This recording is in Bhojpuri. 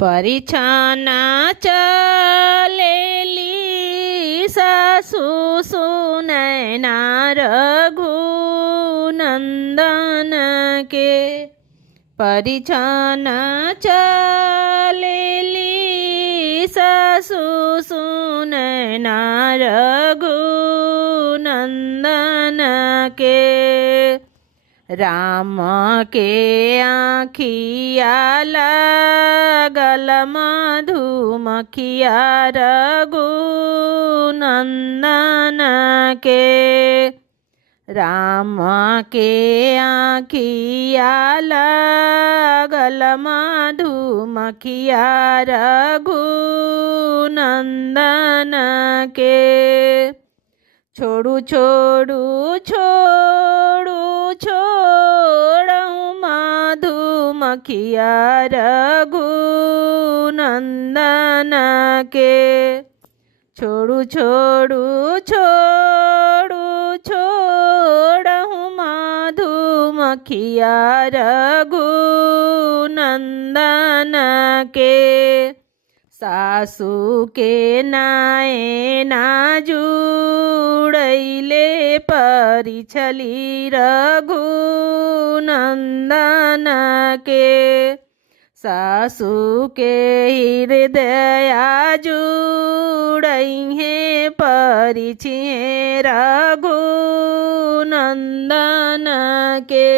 परिछाना चलेली सासु सुनैना रघुनंदन के। परिछाना चलेली सासु सुनैना रघुनंदन के। राम के आँखिया लागल मधुमक्खिया रघुनंदन के। राम के आँखिया लागल मधुमक्खिया रघुनंदन के। छोड़ू छोड़ू छोड़ू छोड़ऊ मधुमक्खिया रघुनंदन के। छोड़ू छोड़ू छोड़ू छोड़ऊ मधुमक्खिया रघुनंदन के। सासू के नाए ना जुड़ैले परिछली रघुनंदन के। सासू के हृदया जुड़ैहे परिछिए रघुनंदन के।